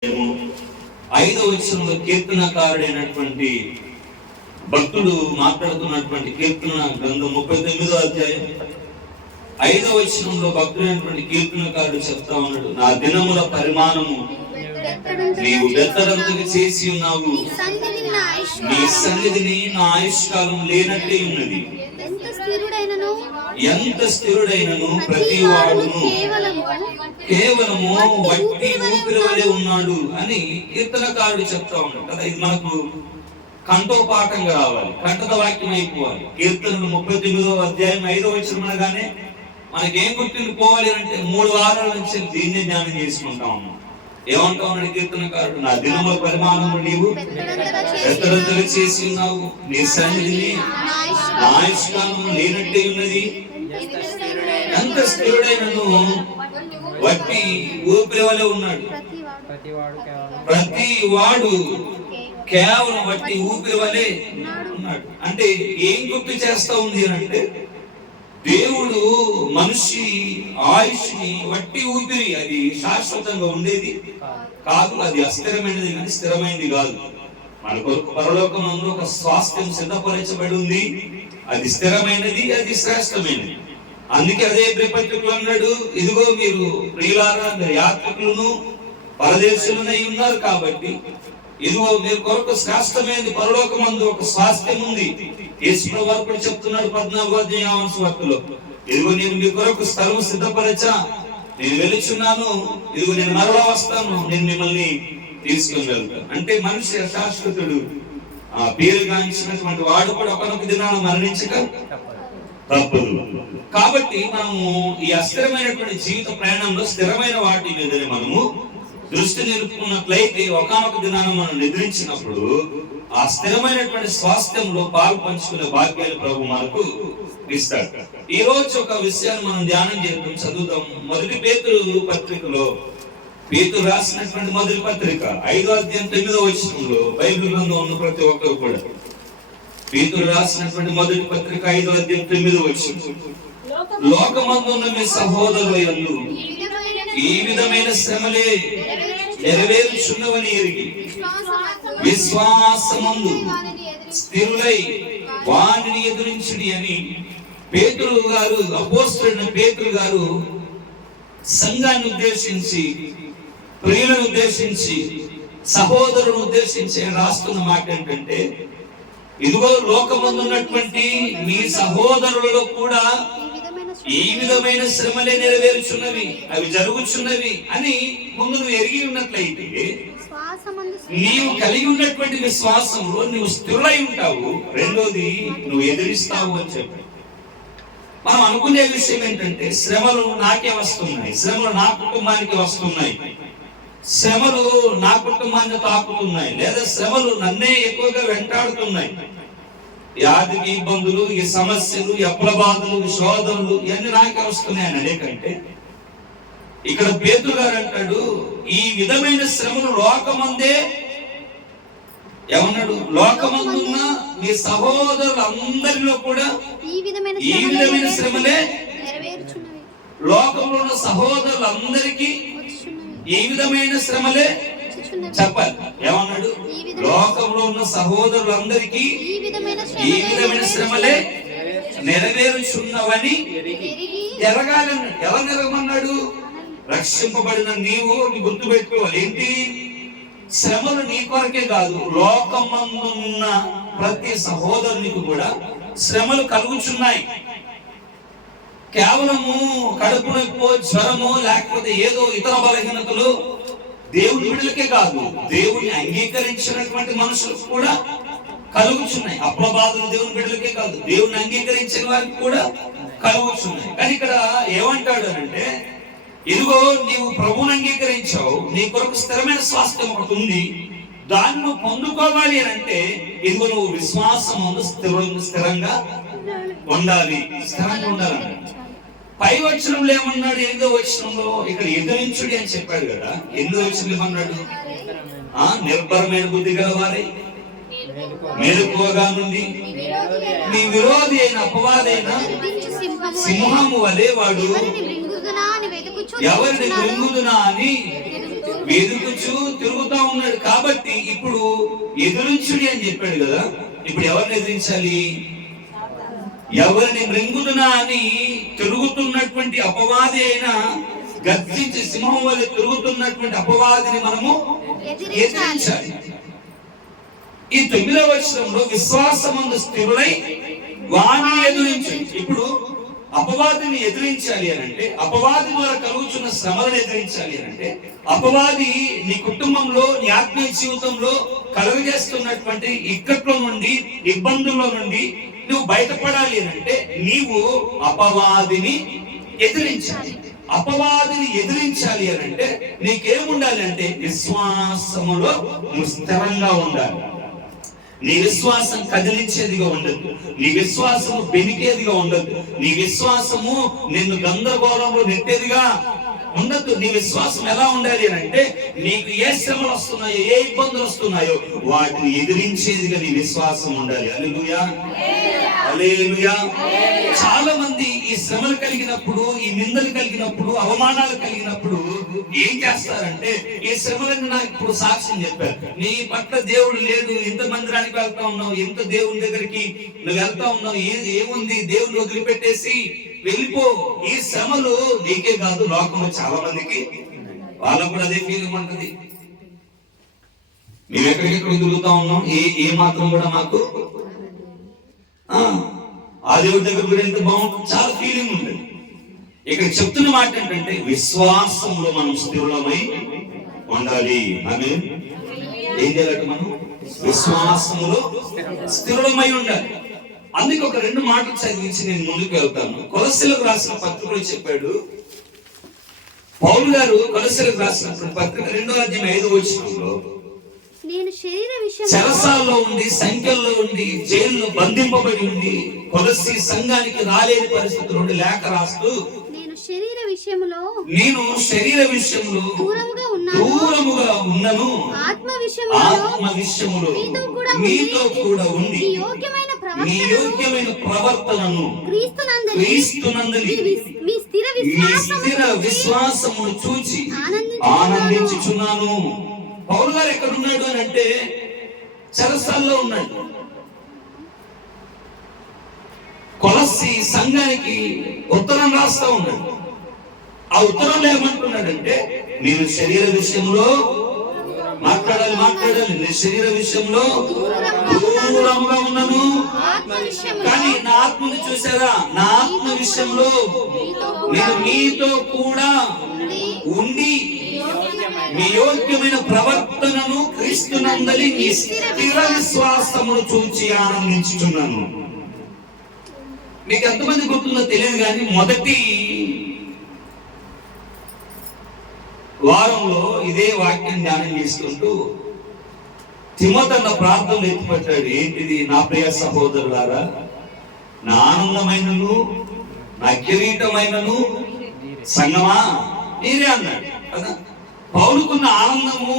5వ వచనంలో కీర్తనకారుడైనటువంటి భక్తుడు మాట్లాడుతున్నటువంటి కీర్తన గ్రంథం 39వ అధ్యాయం 5వ వచనంలో భక్తుడైనటువంటి కీర్తనకారుడు చెప్తా ఉన్నాడు, నా దినముల పరిమాణము నీవు బెత్తడంతగా చేసి ఉన్నావు, నీ సన్నిధిని నా ఆయుష్కాలం లేనట్టే ఉన్నది. ఎంత స్థిరుడైనను ప్రతి వాడును కేవలము వట్టి ఊపిరి వలె ఉన్నాడు అని కీర్తనకారుడు చెప్తా ఉన్నాడు కదా. ఇది మనకు కంఠోపాఠంగా రావాలి, కంఠద వాక్యం అయిపోవాలి. కీర్తనలు 39వ అధ్యాయం 5వ వచనం అనగానే మనకేం గుర్తుండిపోవాలి అంటే 3 వారాల నుంచి దీన్నే ధ్యానం చేసుకుంటా ఉన్నాం. ఏమంటా ఉన్నాడు కీర్తనకారుడు, నా దినముల పరిమాణము నీవు ఎత్తడంతగా చేసి ఉన్నావు, నీ సన్నిధిని నా ఆయుష్కాలం లేనట్టే ఉన్నది. ఎంత స్థిరుడైనను వట్టి ఊపిరి వలె ఉన్నాడు. ప్రతి వాడు కేవలం వట్టి ఊపిరి వలె ఉన్నాడు. అంటే ఏం గుర్తు చేస్తా ఉంది అంటే, దేవుడు మనిషి ఆయుష్ని వట్టి ఊపిరి, అది శాశ్వతంగా ఉండేది కాదు, అది అస్థిరమైనది కానీ స్థిరమైనది కాదు. మన కొరకు పరలోకమందు ఒక స్వాస్థ్యం సిద్ధపరచబడి ఉంది, అది స్థిరమైనది, అది శ్రేష్టమైనది. అందుకే అదే పత్రికలు అన్నాడు, ఇదిగో మీరు ప్రియులారా, మీరు యాత్రికులను పరదేశులనై ఉన్నారు కాబట్టి ఇదిగో మీరు కొరకు శ్రేష్టమైనది పరలోకమందు ఒక స్వాస్థ్యం ఉంది. యేసుప్రభువు వారు కూడా చెప్తున్నాడు 14వ అధ్యాయం వాక్యంలో, ఇదిగో నేను మీ కొరకు స్థలం సిద్ధపరచా, నేను వెలుచున్నాను, ఇదిగో నేను మరలా వస్తాను, నేను మిమ్మల్ని తీసుకుని వెళ్తాను. అంటే మనిషి శాశ్వతుడు, ఆ పేరుగాంచినటువంటి వాడు కూడా ఒకనొక దినాన మరణించక తప్పదు. కాబట్టి మనము ఈ అస్థిరమైనటువంటి జీవిత ప్రయాణంలో స్థిరమైన వాటి మీదనే మనము దృష్టి నిలుపుకున్నట్లయితే ఒకనొక దినాన మనం నిద్రించినప్పుడు ఆ స్థిరమైనటువంటి స్వాస్థ్యంలో పాలు పంచుకునే భాగ్యాలు ప్రభు మనకు ఇస్తాడు. ఈ రోజు ఒక విషయాన్ని మనం ధ్యానం చేద్దాం, చదువుతాం. 1 పేతురు పత్రికలో, పేతురు రాసినటువంటి 1 పత్రిక 5వ అధ్యాయం 9వ వచనంలో, బైబిల్ గ్రంథం ఉన్న ప్రతి ఒక్కరు కూడా పేతురు రాసినటువంటి 1 పత్రిక 5వ అధ్యాయం 9వ వచనం, లోకమందున్న మీ సహోదరులందు ఈ విధమైన శ్రమలే నెరవేర్చున్నవని ఎరిగి విశ్వాసమందు స్థిరులై వానిని ఎదురించుడి అని పేతురు గారు, అపోస్తలుడైన పేతురు గారు సంఘాన్ని ఉద్దేశించి, ప్రియులను ఉద్దేశించి, సహోదరులను ఉద్దేశించి రాస్తున్న మాట ఏంటంటే, ఇదిగో లోకమందున్నటువంటి మీ సహోదరులలో కూడా ఈ విధమైన శ్రమలే నెరవేర్చున్నవి, అవి జరుగుచున్నవి అని ముందు నువ్వు ఎరిగి ఉన్నట్లయితే నీవు కలిగి ఉన్నటువంటి విశ్వాసంలో నువ్వు స్థిరులై ఉంటావు. రెండోది, నువ్వు ఎదిరిస్తావు అని చెప్పి మనం అనుకునే విషయం ఏంటంటే, శ్రమలు నాకే వస్తున్నాయి, శ్రమలు నా కుటుంబానికి వస్తున్నాయి, శ్రమలు నా కుటుంబాన్ని తాకుతున్నాయి, లేదా శ్రమలు నన్నే ఎక్కువగా వెంటాడుతున్నాయి. ఈ ఆర్థిక ఇబ్బందులు, ఈ సమస్యలు, ఈ అప్రబాధలు, శోధనలు ఇవన్నీ నాకే వస్తున్నాయని అనేకంటే, ఇక్కడ పేతురు గారు అంటాడు, ఈ విధమైన శ్రమలు లోకమందే ఏమన్నాడు, లోకమందున్న మీ సహోదరులందరిలో కూడా ఈ విధమైన శ్రమలే లోకంలో ఉన్న సహోదరులందరికీ ఈ విధమైన శ్రమలే చెప్పాలి. ఏమన్నాడు, లోకంలో ఉన్న సహోదరులందరికీ ఈ విధమైన శ్రమలే నెరవేరుచున్నవని ఎరగాలన్నాడు. ఎలా ఎరగమన్నాడు? రక్షింపబడిన నీవు గుర్తు పెట్టుకోవాలి. ఏంటి? శ్రమలు నీ కొరకే కాదు, లోకమందున్న ప్రతి సహోదరునికి కూడా శ్రమలు కలుగుచున్నాయి. కేవలము కడుపు నొప్పో, జ్వరమో, లేకపోతే ఏదో ఇతర బలహీనతలు దేవుని బిడ్డలకే కాదు, దేవుని అంగీకరించినటువంటి మనుషులకు కూడా కలుగుచున్నాయి. అప్రబాధలు దేవుని బిడ్డలకే కాదు, దేవుని అంగీకరించిన వారికి కూడా కలుగుచున్నాయి. కానీ ఇక్కడ ఏమంటాడు అంటే, ఇదిగో నీవు ప్రభువుని అంగీకరించావు, నీ కొరకు స్థిరమైన స్వాస్థ్యం ఒకటి ఉంది, దాన్ని నువ్వు పొందుకోవాలి అని అంటే ఇదిగో నువ్వు విశ్వాసం స్థిరంగా ఉండాలి, స్థిరంగా ఉండాలి. పై వచనంలో ఏమన్నాడు? 8వ వచనంలో ఇక్కడ ఎదిరించుడి అని చెప్పాడు కదా. 8వ వచనంలో ఏమన్నాడు? నిర్భరమైన బుద్ధి గల వారే మెలకువగా నుండి నీ విరోధి అయిన అపవాదైన సింహము వలె వాడు ఎవరిని మృంగుదునా అని ఎదుర్కొచ్చు తిరుగుతా ఉన్నాడు. కాబట్టి ఇప్పుడు ఎదురించుడి అని చెప్పాడు కదా. ఇప్పుడు ఎవరిని ఎదిరించాలి? ఎవరిని మృంగుదునా అని తిరుగుతున్నటువంటి అపవాది అయినా, గర్జించి సింహం వల్ల తిరుగుతున్నటువంటి అపవాదిని మనము ఎదిరించాలి. ఈ 9వ వచనంలో విశ్వాసమందు స్థిరులై వాణ్ణి ఎదిరించు. ఇప్పుడు అపవాదిని ఎదిరించాలి అని అంటే, అపవాది ద్వారా కలుగుతున్న శ్రమలను ఎదిరించాలి అని అంటే, అపవాది నీ కుటుంబంలో, నీ ఆత్మీయ జీవితంలో కలుగజేస్తున్నటువంటి ఇక్కట్లో నుండి, ఇబ్బందుల్లో నుండి నువ్వు బయటపడాలి అని అంటే నీవు అపవాదిని ఎదిరించాలి. అపవాదిని ఎదిరించాలి అని అంటే నీకేముండాలి అంటే విశ్వాసములో స్థిరంగా ఉండాలి. నీ విశ్వాసం కదిలించేదిగా ఉండదు, నీ విశ్వాసము బెనికేదిగా ఉండదు, నీ విశ్వాసము నిన్ను గందరగోళంలో నెట్టేదిగా ఉండదు. నీ విశ్వాసం ఎలా ఉండాలి అని అంటే నీకు ఏ శ్రమలు వస్తున్నాయో, ఏ ఇబ్బందులు వస్తున్నాయో వాటిని ఎదిరించేదిగా నీ విశ్వాసం ఉండాలి. హల్లెలూయా, హల్లెలూయా. చాలా మంది ఈ శ్రమలు కలిగినప్పుడు, ఈ నిందలు కలిగినప్పుడు, అవమానాలు కలిగినప్పుడు ఏం చేస్తారంటే, ఈ శ్రమలను నాకు ఇప్పుడు సాక్ష్యం చెప్పారు, నీ పట్ల దేవుడు లేడు, ఇంత మందిరానికి వెళ్తా ఉన్నావు, ఇంత దేవుని దగ్గరికి నువ్వు వెళ్తా ఉన్నావు, ఏముంది దేవుని వదిలిపెట్టేసి వెళ్ళిపో. ఈ శ్రమలు నీకే కాదు, లోకంలో చాలా మందికి వాళ్ళకు కూడా అదే ఫీలింగ్ ఉంటది. మేము ఎక్కడికెక్కడ తిరుగుతా ఉన్నాం, ఏ మాత్రం కూడా మాకు ఆ దేవుడి దగ్గర కూడా ఎంత బాగుంటుంది, చాలా ఫీలింగ్ ఉంటుంది. ఇక్కడ చెప్తున్న మాట ఏంటంటే విశ్వాసంలో మనం స్థిరులమై ఉండాలి. ఆమేన్. ఏం చేయాలంటే మనం విశ్వాసంలో స్థిరులమై ఉండాలి. అందుకే ఒక 2 మాటలు చదివించి నేను ముందుకు వెళ్తాను. కొలస్సీలకు రాసిన పత్రికలో చెప్పాడు పౌలు గారు. కొలస్సీలకు రాసిన పత్రిక 2వ అధ్యాయం 5వ వచనంలో, నేను శరీర విషయంలో చెరసాల్లో ఉండి, సంఖ్యల్లో ఉండి, జైల్లో బంధింపబడి ఉండి, కొలస్సీ సంఘానికి రాలేని పరిస్థితుల్లో ఉండి లేఖ రాస్తూ, నేను శరీర విషయంలో దూరముగా ఉన్నను, ఆత్మ విషయములో మీతో కూడా ఉండి మీ యోగ్యమైన ప్రవర్తనను క్రీస్తునందలి మీ స్థిర విశ్వాసమును చూచి ఆనందించుచున్నాను. పౌలు గారు ఎక్కడ ఉన్నాడు అని అంటే చెరసాల్లో ఉన్నాడు. కొలస్సీ సంఘానికి ఉత్తరం రాస్తా ఉన్నాడు. ఆ ఉత్తరంలో ఏమంటున్నాడంటే, నేను శరీర విషయంలో మాట్లాడాలి, నీ శరీర విషయంలో దూరంగా ఉన్నాను, కానీ నా ఆత్మని చూసారా, నా ఆత్మ విషయంలో నేను మీతో కూడా ఉండి మీ యోగ్యమైన ప్రవర్తనను క్రీస్తునందలి మీ స్థిర విశ్వాసమును చూచి ఆనందించుచున్నాను. మీకు ఎంతమంది గుర్తుందో తెలియదు కానీ మొదటి వారంలో ఇదే వాక్యం ధ్యానం చేసుకుంటూ తిమోతి అన్న ప్రార్థనలు ఎత్తిపట్టాడు. ఏంటిది? నా ప్రియ సహోదరులారా, నా ఆనందమైనను నా కిరీటమైనను సంగమా మీరే అన్నాడు కదా. పౌలుకున్న ఆనందము,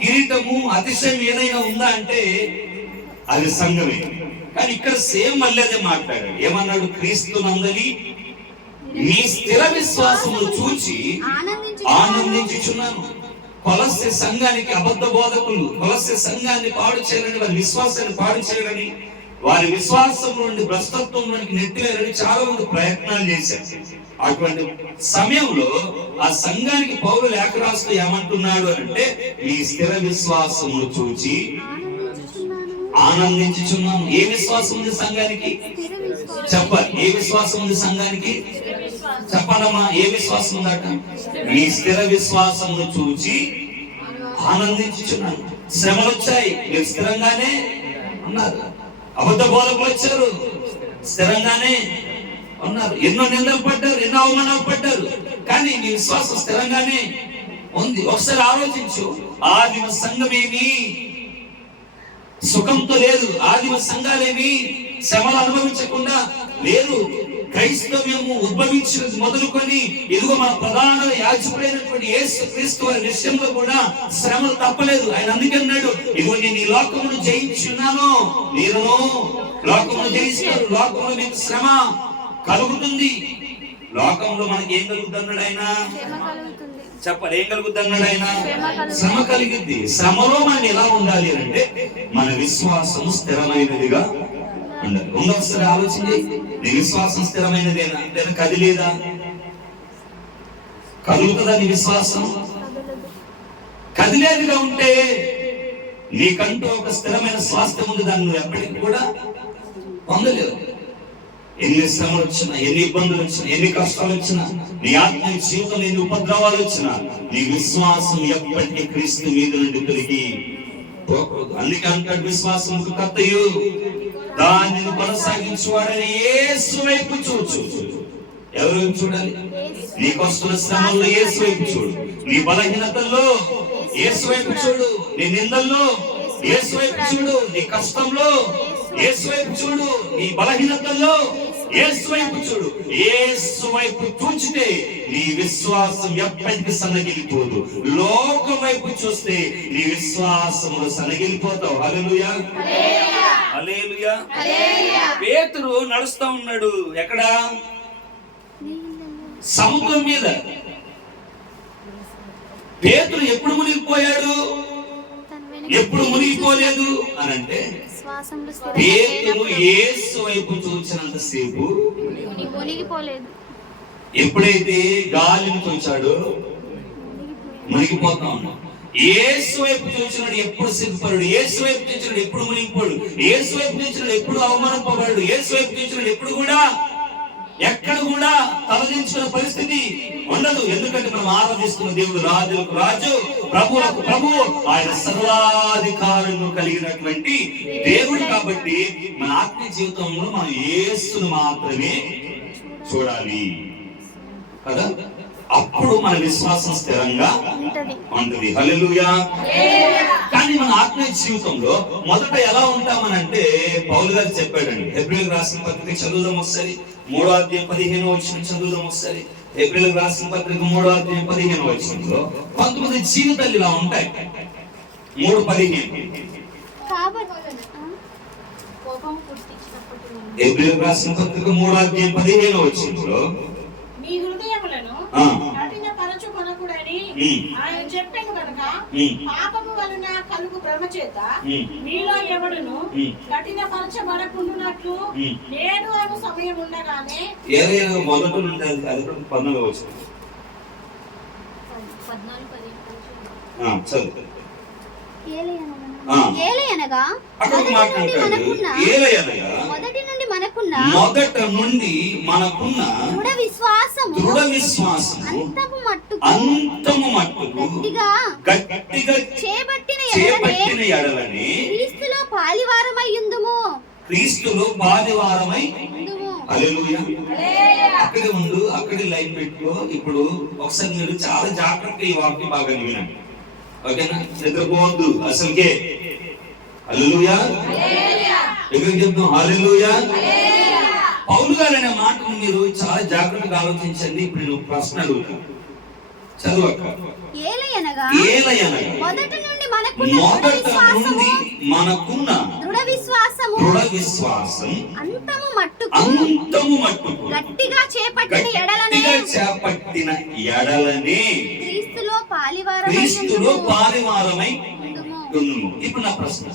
కిరీటము, అతిశయం ఏదైనా ఉందా అంటే అది సంఘమే. కానీ ఇక్కడ సేమ్ మళ్ళీ అదే మాట్లాడాడు. ఏమన్నాడు? క్రీస్తునందలి మీ స్థిర విశ్వాసమును చూచి ఆనందించుచున్నాను. కొలస్సీ సంఘానికి అబద్ధ బోధకులు కొలస్సీ సంఘాన్ని పాడు చేయాలని, వారి విశ్వాసాన్ని పాడు చేయాలని, వారి విశ్వాసం నుండి భ్రష్టత్వం నుండి నెట్టివేయాలని చాలా మంది ప్రయత్నాలు చేశారు. అటువంటి సమయంలో ఆ సంఘానికి పౌలు లేఖ రాస్తూ ఏమంటున్నాడు అంటే, మీ స్థిర విశ్వాసమును చూచి ఆనందించుచున్నాను. ఏ విశ్వాసం ఉంది సంఘానికి? చెప్పాలి. ఏ విశ్వాసం ఉంది సంఘానికి? చెప్పాలమ్మా, ఏ విశ్వాసం ఉందట? మీ స్థిర విశ్వాసమును చూచి ఆనందించుచున్నాను. శ్రమలు వచ్చాయి, మీరు స్థిరంగానే ఉన్నారు. అబద్ధ బోధకులు వచ్చారు, స్థిరంగానే ఉన్నారు. ఎన్నో నిందలు పడ్డారు, ఎన్నో అవమానాలు పడ్డారు, కానీ మీ విశ్వాసం స్థిరంగానే ఉంది. ఒకసారి ఆలోచించు. ఆదిమ సంఘమేమి సుఖంతో లేదు, ఆదిమ సంఘాలేమి శ్రమలు అనుభవించకుండా లేరు. క్రైస్తవ్యము ఉద్భవించినది మొదలుకొని ఇదిగో మన ప్రధాన యాజకుడైనటువంటి యేసు క్రీస్తు వారి విషయంలో కూడా శ్రమలు తప్పలేదు. ఆయన అందుకే అన్నాడు, ఇదిగో నేను ఈ లోకమును జయించున్నాను, నేను లోకమును జయిస్తాను. లోకంలో మీకు శ్రమ కలుగుతుంది. లోకంలో మనకి ఏం కలుగుతుంది అన్నాడు ఆయన? చెప్పాలి. ఏం కలుగుద్ది అన్నాడు ఆయన? శ్రమ కలిగిద్ది. శ్రమలో మనం ఎలా ఉండాలి అంటే మన విశ్వాసం స్థిరమైనదిగా ఉండాలి. ఒకసారి ఆలోచన చేయి. నీ విశ్వాసం స్థిరమైనదేనా లేదా కదిలేదా? కదులుతుందా నీ విశ్వాసం? కదిలేదిగా ఉంటే నీకంటూ ఒక స్థిరమైన స్వాస్థ్యం ఉంది. దాన్ని నువ్వు ఎప్పటికీ కూడా పొందలేవు. ఎన్ని శ్రమలు వచ్చినా, ఎన్ని ఇబ్బందులు వచ్చినా, ఎన్ని కష్టాలు వచ్చినా, నీ ఆత్మీయ జీవితంలో ఎన్ని ఉపద్రవాలు వచ్చినా నీ విశ్వాసం ఎప్పటికీ క్రీస్తు మీద నుండి తొలగి పోకూడదు. అందుకే అంటాడు, విశ్వాసం కర్తయు దానిని కొనసాగించువాడని యేసు వైపు చూచు. ఎవరి వైపు చూడాలి? నీకు వస్తున్న శ్రమల్లో యేసు వైపు చూడు. నీ బలహీనతల్లో యేసు వైపు చూడు. నీ నిందల్లో యేసు వైపు చూడు. నీ కష్టంలో యేసు వైపు చూడు. నీ బలహీనతల్లో యేసు వైపు చూడు. యేసు వైపు చూచితే నీ విశ్వాసం ఎప్పటికీ సన్నగిలిపోదు. లోకం వైపు చూస్తే నీ విశ్వాసములో సన్నగిలిపోతావు. హల్లెలూయా, హల్లెలూయా. పేతురు నడుస్తా ఉన్నాడు. ఎక్కడ? సముద్రం మీద. పేతురు ఎప్పుడు మునిగిపోయాడు? ఎప్పుడు మునిగిపోలేదు అని అంటే పేతురు యేసు వైపు చూసినంత సేపు మునిగిపోలేదు. ఎప్పుడైతే గాలిని చూచాడో మునిగిపోతా ఉన్నాం. యేసు వైపు చూసినాడు ఎప్పుడు సిగ్గుపడు. యేసు వైపు చూసినాడు ఎప్పుడు మునిగిపోడు. యేసు వైపు చూసినాడు ఎప్పుడు అవమానపడు. యేసు వైపు చూసినాడు ఎప్పుడు కూడా ఎక్కడ కూడా తలదించుకున్న పరిస్థితి ఉండదు. ఎందుకంటే మనం ఆరాధిస్తున్న దేవుడు రాజులకు రాజు, ప్రభువులకు ప్రభువు, ఆయన సర్వాధికారులు కలిగినటువంటి దేవుడు. కాబట్టి మన ఆత్మీయ జీవితంలో మనం యేసును మాత్రమే చూడాలి కదా. అప్పుడు మన విశ్వాసం స్థిరంగా ఉంటుంది. హల్లెలూయా. కానీ మన ఆత్మీయ జీవితంలో మొదట ఎలా ఉంటామనంటే పౌలు గారు చెప్పాడండి. హెబ్రీయులకు రాసిన పత్రిక చదువుదాం ఒకసారి. 3వ అధ్యాయం 15వ వచనం చదువుదాం ఒకసారి. హెబ్రీయులకు రాసిన పత్రిక 3వ అధ్యాయం 15వ వచనంలో కొంతమంది జీవితాలు ఇలా ఉంటాయి. 3:15. హెబ్రీయులకు రాసిన పత్రిక 3వ అధ్యాయం 15వ వచనంలో మీ హృదయములను కఠినపరచుకొనకూడని ఆయన చెప్పాను కనుక పాపము వలన కలుగు భ్రమ చేత మీలో ఎవడును కఠినపరచబడకుండునట్లు నేడు అను సమయం ఉండగానే మొదట నుండి అది కూడా 14వ వచనం చదువు. ఏలయనగా మొదట నుండి మనకున్న దృఢ విశ్వాసము అంతము మట్టుకు గట్టిగా చేపట్టిన ఎడలని క్రీస్తులో పాలివారమై. హల్లెలూయా. అక్కడే ఉండు, అక్కడే లైన్ పెట్టుకో. ఇప్పుడు ఒకసారి మీరు చాలా జాగ్రత్తగా ఈ వాక్యం బాగా వినండి, ఓకేనా? నిద్రపోవద్దు అసలుకే. హల్లెలూయా. ఎక్కడ చెప్తాం? హల్లెలూయా. పౌలు గారు అనే మాటను మీరు చాలా జాగ్రత్తగా ఆలోచించండి. ఇప్పుడు నేను ప్రశ్న అడుగుతాను, చదువక్క. ఏలయనగా మొదట నుండి మనకున్న దృఢ విశ్వాసం అంతము మట్టుకు గట్టిగా చేపట్టిన ఎడలనే క్రీస్తులో పాలివారమై ఉండుము. ఇప్పుడు నా ప్రశ్న,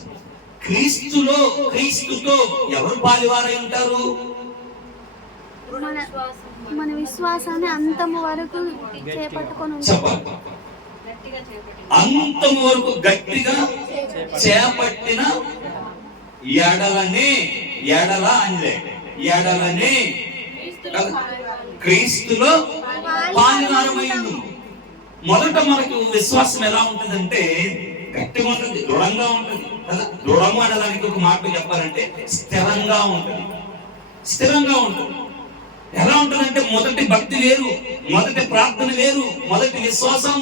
క్రీస్తుతో ఎవరు పాలివారై ఉంటారు? మన విశ్వాసాన్ని అంతము వరకు చేపట్టుకొని అంతము వరకు గట్టిగా చేపట్టిన ఎడలనే క్రీస్తులో పాలివారమై ఉండుము. మొదట మనకు విశ్వాసం ఎలా ఉంటుందంటే గట్టిగా ఉంటుంది, దృఢంగా ఉంటుంది కదా. దృఢంగా అనడానికి ఒక మాట చెప్పాలంటే స్థిరంగా ఉంటుంది. ఎలా ఉంటుందంటే మొదటి భక్తి వేరు, మొదటి ప్రార్థన వేరు, మొదటి విశ్వాసం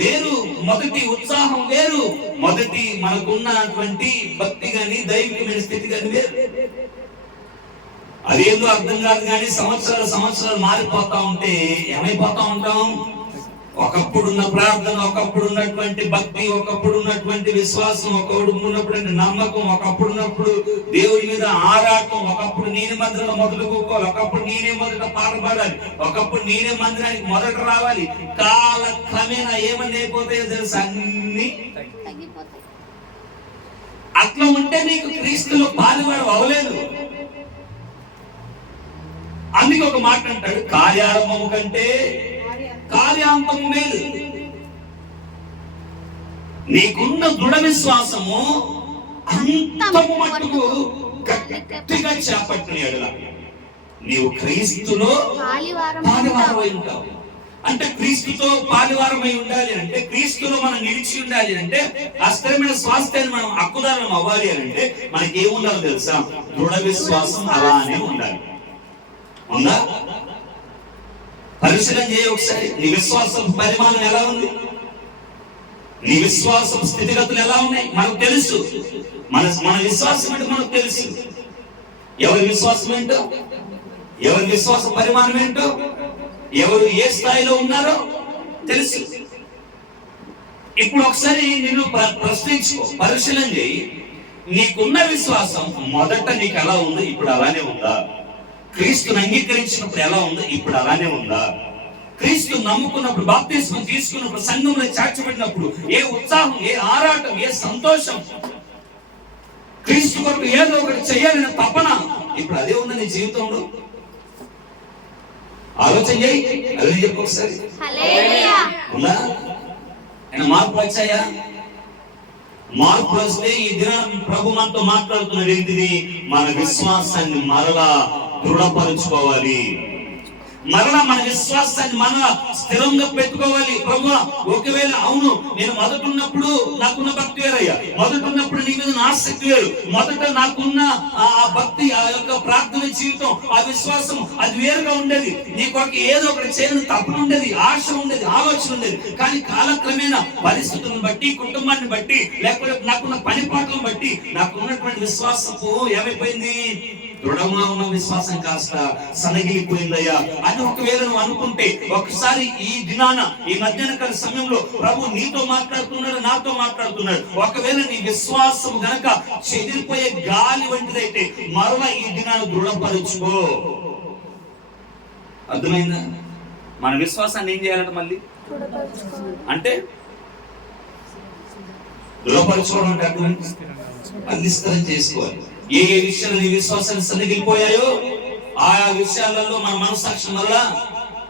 వేరు, మొదటి ఉత్సాహం వేరు, మొదటి మనకున్నటువంటి భక్తి గాని దైవికమైన స్థితి గాని వేరు. అదేదో అర్థం కాదు. కానీ సంవత్సరాలు మారిపోతా ఉంటే ఏమైపోతా ఉంటాం? ఒకప్పుడున్న ప్రార్థన, ఒకప్పుడు ఉన్నటువంటి భక్తి, ఒకప్పుడు ఉన్నటువంటి విశ్వాసం, ఒకప్పుడు ఉన్నటువంటి నమ్మకం, ఒకప్పుడు ఉన్నప్పుడు దేవుడి మీద ఆరాటం, ఒకప్పుడు నేనే మందిరంలో మొదలుకోవాలి, ఒకప్పుడు నేనే మొదట పాట పాడాలి, ఒకప్పుడు నేనే మందిరానికి మొదట రావాలి. కాలక్రమేణా ఏమని అయిపోతాయో తెలుసు, అన్ని తగ్గిపోతాయి. అట్లా ఉంటే నీకు క్రీస్తులో పాలువాడు అవలేదు. అందుకే ఒక మాట అంటాడు, కార్యారంభము కంటే కార్యాంతము మేలు. నీకున్న దృఢ విశ్వాసము అంతము మట్టుకు గట్టిగా చేపట్టిన ఎడల నీవు క్రీస్తులో పాలువారమై ఉంటావు. అంటే క్రీస్తుతో పాలువారమై ఉండాలి అంటే, క్రీస్తులో మనం నిలిచి ఉండాలి అంటే, ఆ స్థిరమైన స్వాస్థ్యాన్ని మనం హక్కుదారులం అవ్వాలి అని అంటే మనకి ఏముండాలో తెలుసా? దృఢ విశ్వాసం అలానే ఉండాలి. ఉందా? పరిశీలన చేయ ఒకసారి. నీ విశ్వాసం పరిమాణం ఎలా ఉంది? నీ విశ్వాసం స్థితిగతులు ఎలా ఉన్నాయి? మనకు తెలుసు. మన విశ్వాసం అంటే మనకు తెలుసు. ఎవరి విశ్వాసం ఏంటో, ఎవరి విశ్వాస పరిమాణం ఏంటో, ఎవరు ఏ స్థాయిలో ఉన్నారో తెలుసు. ఇప్పుడు ఒకసారి నిన్ను ప్రశ్నించుకో, పరిశీలన చేయి. నీకున్న విశ్వాసం మొదట నీకు ఎలా ఉందో ఇప్పుడు అలానే ఉందా? క్రీస్తుని అంగీకరించినప్పుడు ఎలా ఉందో ఇప్పుడు అలానే ఉందా? క్రీస్తు నమ్ముకున్నప్పుడు, బాప్తిస్మం తీసుకున్నప్పుడు, సంఘంలో చేర్చబడినప్పుడు ఏ ఉత్సాహం, ఏ ఆరాటం, ఏ సంతోషం, క్రీస్తు కొరకు ఏదో ఒకటి చేయాలనే తపన ఇప్పుడు అదే ఉంది నీ జీవితంలో? ఆలోచన చేయి. అదే చెప్పు ఒకసారి. ఉందా? మార్పులు వచ్చాయా? మార్పులు వస్తే ఈ దినం ప్రభు మనతో మాట్లాడుతున్న ఏంటిది? మన విశ్వాసాన్ని మరలా దృఢపరుచుకోవాలి. మరలా మన విశ్వాసాన్ని మన స్థిరంగా పెట్టుకోవాలి. ప్రభువా, ఒకవేళ అవును నేను మొదట ఉన్నప్పుడు నాకున్న భక్తి వేరయ్యా, మొదట ఉన్నప్పుడు నీ మీద ఆసక్తి వేరు, మొదట నాకున్న ఆ భక్తి, ఆ యొక్క ప్రార్థన జీవితం, ఆ విశ్వాసం అది వేరుగా ఉండేది. నీ కొరకు ఏదో ఒకటి చేయని తపన ఉండేది, ఆశ ఉండేది, ఆలోచన ఉండేది. కానీ కాలక్రమేణా పరిస్థితులను బట్టి, కుటుంబాన్ని బట్టి, లేకపోతే నాకున్న పని పాటలను బట్టి నాకున్నటువంటి విశ్వాసము ఏమైపోయింది? దృఢంగా ఉన్న విశ్వాసం కాస్త సన్నగిలిపోయిందయ్యా అని ఒకవేళ నువ్వు అనుకుంటే, ఒకసారి ఈ దినాన, ఈ మధ్యాహ్నకాల సమయంలో ప్రభు నీతో మాట్లాడుతున్నాడు, నాతో మాట్లాడుతున్నాడు. ఒకవేళ నీ విశ్వాసం గనక చెదిరిపోయే గాలి వంటిదైతే మరలా ఈ దినాన దృఢపరుచుకో. అర్థమైందా? మన విశ్వాసాన్ని ఏం చేయాలంటే మళ్ళీ అంటే దృఢపరచుకోవడం అంటే అర్థం అందిస్తరం చేసుకోవాలి. ఏ ఏ విషయాలు నీ విశ్వాసాన్ని సన్నగిలిపోయాయో ఆయా విషయాలలో మన మనసాక్షి వల్ల